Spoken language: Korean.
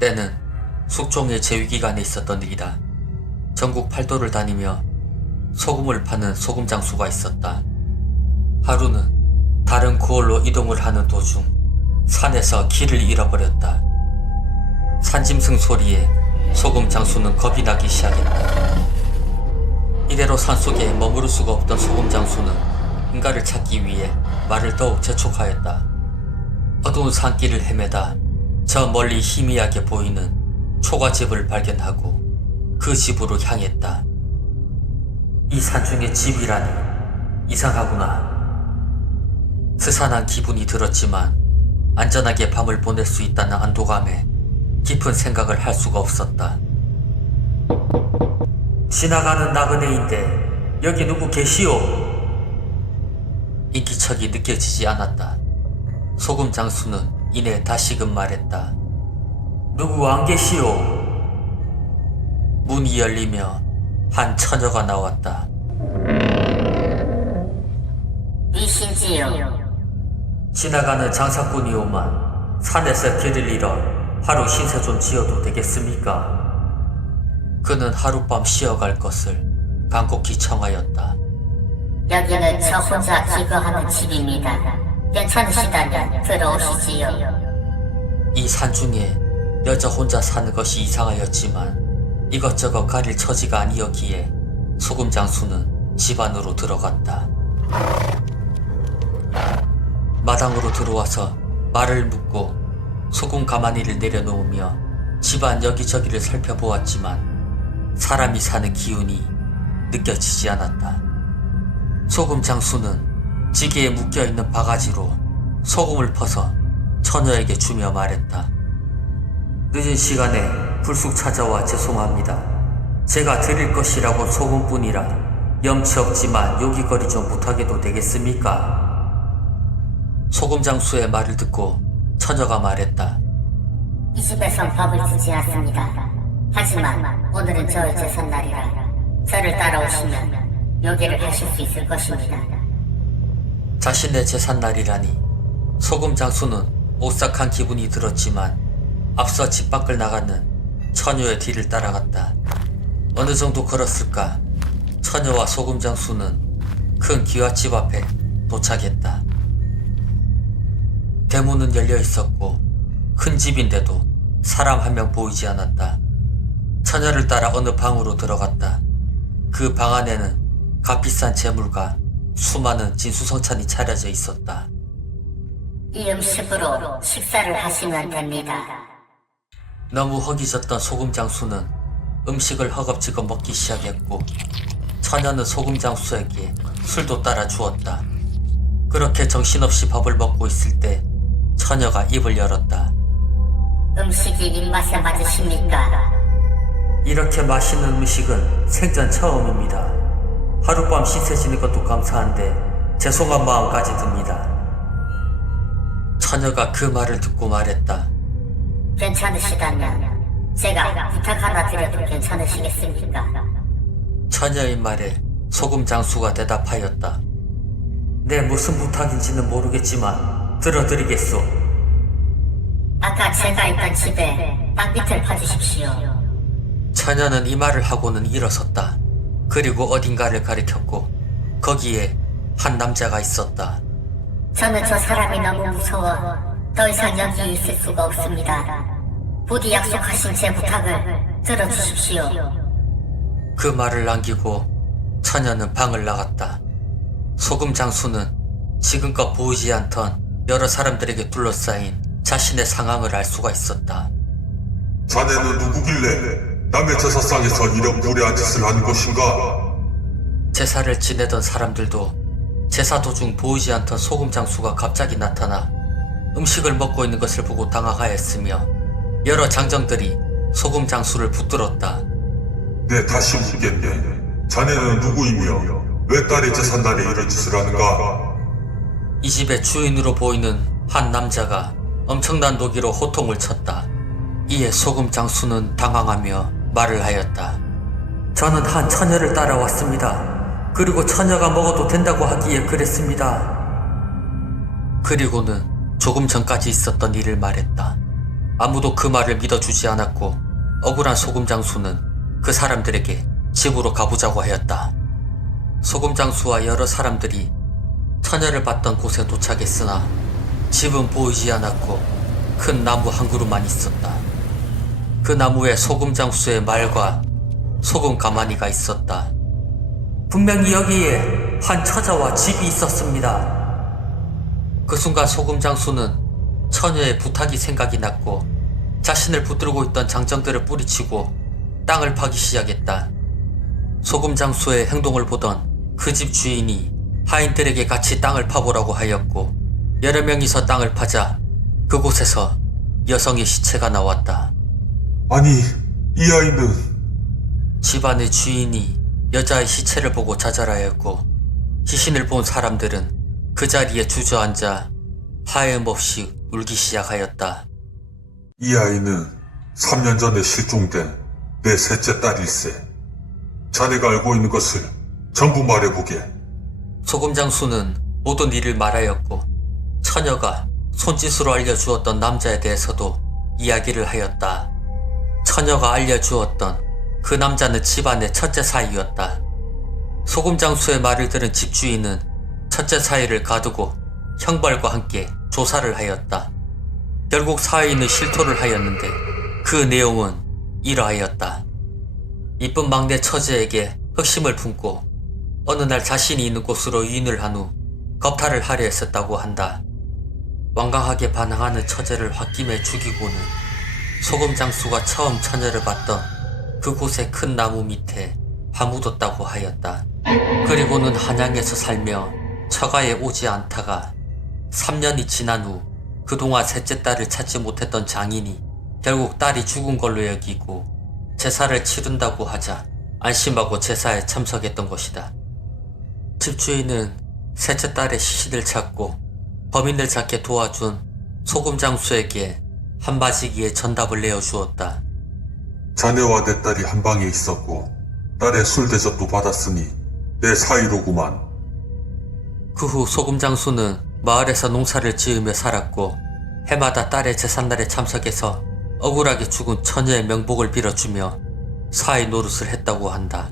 때는 숙종의 재위기간에 있었던 일이다. 전국 팔도를 다니며 소금을 파는 소금장수가 있었다. 하루는 다른 고을로 이동을 하는 도중 산에서 길을 잃어버렸다. 산짐승 소리에 소금장수는 겁이 나기 시작했다. 이대로 산속에 머무를 수가 없던 소금장수는 인가를 찾기 위해 말을 더욱 재촉하였다. 어두운 산길을 헤매다 저 멀리 희미하게 보이는 초가집을 발견하고 그 집으로 향했다. 이 산중에 집이라니 이상하구나. 스산한 기분이 들었지만 안전하게 밤을 보낼 수 있다는 안도감에 깊은 생각을 할 수가 없었다. 지나가는 나그네인데 여기 누구 계시오? 인기척이 느껴지지 않았다. 소금장수는 이내 다시금 말했다. 누구 안 계시오? 문이 열리며 한 처녀가 나왔다. 이신지요? 지나가는 장사꾼이오만 산에서 길을 잃어 하루 신세 좀 지어도 되겠습니까? 그는 하룻밤 쉬어갈 것을 간곡히 청하였다. 여기는 저 혼자 기거하는 집입니다. 괜찮으시다면 들어오시지요. 이 산중에 여자 혼자 사는 것이 이상하였지만 이것저것 가릴 처지가 아니었기에 소금장수는 집 안으로 들어갔다. 마당으로 들어와서 말을 묶고 소금 가마니를 내려놓으며 집안 여기저기를 살펴보았지만 사람이 사는 기운이 느껴지지 않았다. 소금장수는 지게에 묶여있는 바가지로 소금을 퍼서 처녀에게 주며 말했다. 늦은 시간에 불쑥 찾아와 죄송합니다. 제가 드릴 것이라고 소금뿐이라 염치 없지만 요기거리 좀 부탁해도 되겠습니까? 소금장수의 말을 듣고 처녀가 말했다. 이 집에선 법을 두지 않습니다. 하지만 오늘은 저의 제삿날이라 저를 따라오시면 요기를 하실 수 있을 것입니다. 자신의 제삿날이라니 소금장수는 오싹한 기분이 들었지만 앞서 집 밖을 나가는 처녀의 뒤를 따라갔다. 어느 정도 걸었을까 처녀와 소금장수는 큰 기와집 앞에 도착했다. 대문은 열려 있었고 큰 집인데도 사람 한 명 보이지 않았다. 처녀를 따라 어느 방으로 들어갔다. 그 방 안에는 값비싼 재물과 수많은 진수성찬이 차려져 있었다. 이 음식으로 식사를 하시면 됩니다. 너무 허기졌던 소금장수는 음식을 허겁지겁 먹기 시작했고 처녀는 소금장수에게 술도 따라 주었다. 그렇게 정신없이 밥을 먹고 있을 때 처녀가 입을 열었다. 음식이 입맛에 맞으십니까? 이렇게 맛있는 음식은 생전 처음입니다. 하룻밤 신세 지는 것도 감사한데 죄송한 마음까지 듭니다. 처녀가 그 말을 듣고 말했다. 괜찮으시다면 제가 부탁 하나 드려도 괜찮으시겠습니까? 처녀의 말에 소금장수가 대답하였다. 네, 무슨 부탁인지는 모르겠지만 들어드리겠소. 아까 제가 있던 집에 땅 밑을 파주십시오. 처녀는 이 말을 하고는 일어섰다. 그리고 어딘가를 가리켰고 거기에 한 남자가 있었다. 저는 저 사람이 너무 무서워 더 이상 여기 있을 수가 없습니다. 부디 약속하신 제 부탁을 들어주십시오. 그 말을 남기고 처녀는 방을 나갔다. 소금장수는 지금껏 보이지 않던 여러 사람들에게 둘러싸인 자신의 상황을 알 수가 있었다. 자네는 누구길래 남의 제사상에서 이런 무례한 짓을 하는 것인가? 제사를 지내던 사람들도 제사 도중 보이지 않던 소금장수가 갑자기 나타나 음식을 먹고 있는 것을 보고 당황하였으며 여러 장정들이 소금장수를 붙들었다. 네, 다시 묻겠네. 자네는 누구이며 왜 딸의 제삿날에 이런 짓을 하는가? 이 집의 주인으로 보이는 한 남자가 엄청난 노기로 호통을 쳤다. 이에 소금장수는 당황하며 말을 하였다. 저는 한 처녀를 따라왔습니다. 그리고 처녀가 먹어도 된다고 하기에 그랬습니다. 그리고는 조금 전까지 있었던 일을 말했다. 아무도 그 말을 믿어주지 않았고 억울한 소금장수는 그 사람들에게 집으로 가보자고 하였다. 소금장수와 여러 사람들이 처녀를 봤던 곳에 도착했으나 집은 보이지 않았고 큰 나무 한 그루만 있었다. 그 나무에 소금장수의 말과 소금 가마니가 있었다. 분명히 여기에 한 처자와 집이 있었습니다. 그 순간 소금장수는 처녀의 부탁이 생각이 났고 자신을 붙들고 있던 장정들을 뿌리치고 땅을 파기 시작했다. 소금장수의 행동을 보던 그 집 주인이 하인들에게 같이 땅을 파보라고 하였고 여러 명이서 땅을 파자 그곳에서 여성의 시체가 나왔다. 아니, 이 아이는 집안의 주인이 여자의 시체를 보고 자살하였고 시신을 본 사람들은 그 자리에 주저앉아 하염없이 울기 시작하였다. 이 아이는 3년 전에 실종된 내 셋째 딸일세. 자네가 알고 있는 것을 전부 말해보게. 소금장수는 모든 일을 말하였고 처녀가 손짓으로 알려주었던 남자에 대해서도 이야기를 하였다. 처녀가 알려주었던 그 남자는 집안의 첫째 사위였다. 소금장수의 말을 들은 집주인은 첫째 사위를 가두고 형벌과 함께 조사를 하였다. 결국 사위는 실토를 하였는데 그 내용은 이러하였다. 이쁜 막내 처제에게 흑심을 품고 어느 날 자신이 있는 곳으로 유인을 한 후 겁탈을 하려 했었다고 한다. 완강하게 반항하는 처제를 홧김에 죽이고는 소금장수가 처음 처녀를 봤던 그곳의 큰 나무 밑에 파묻었다고 하였다. 그리고는 한양에서 살며 처가에 오지 않다가 3년이 지난 후 그동안 셋째 딸을 찾지 못했던 장인이 결국 딸이 죽은 걸로 여기고 제사를 치른다고 하자 안심하고 제사에 참석했던 것이다. 집주인은 셋째 딸의 시신을 찾고 범인을 잡게 도와준 소금장수에게 한마디기에 전답을 내어주었다. 자네와 내 딸이 한 방에 있었고 딸의 술 대접도 받았으니 내 사이로구만. 그 후 소금장수는 마을에서 농사를 지으며 살았고 해마다 딸의 제삿날에 참석해서 억울하게 죽은 처녀의 명복을 빌어주며 사위 노릇을 했다고 한다.